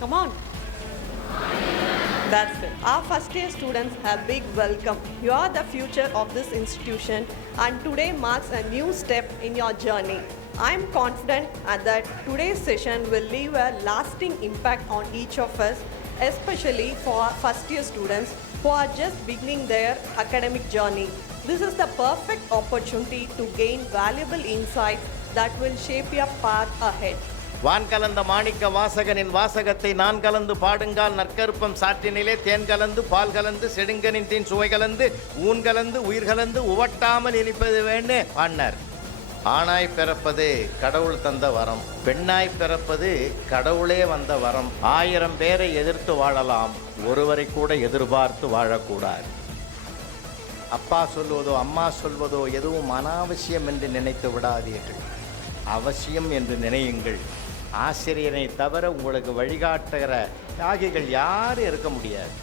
Come on. That's it. Our first year students have big welcome. You are the future of this institution and today marks a new step in your journey. I am confident that today's session will leave a lasting impact on each of us, especially for our first year students who are just beginning their academic journey. This is the perfect opportunity to gain valuable insights that will shape your path ahead. வான் கலந்த மாணிக்க வாசகனின் வாசகத்தை நான் கலந்து பாடுங்கால் நற்கருப்பம் சாற்றினிலே தேன் கலந்து பால் கலந்து செடுங்கனின் தீன் சுவை கலந்து ஊன் கலந்து உயிர் கலந்து உவட்டாமல் இனிப்பது வேண்டு பாடினார். ஆணாய் பிறப்பது கடவுள் தந்த வரம், பெண்ணாய் பிறப்பது கடவுளே வந்த வரம். 1000 பேரை எதிர்த்து வாழலாம், ஒருவரை கூட எதிர்பார்த்து வாழக்கூடாது. அப்பா சொல்வதோ அம்மா சொல்வதோ எதுவும் அனாவசியம் என்று நினைத்து விடாதீர்கள், அவசியம் என்று நினையுங்கள். ஆசிரியரை தவிர உங்களுக்கு வழிகாட்டுகிற தியாகிகள் யாரும் இருக்க முடியாது.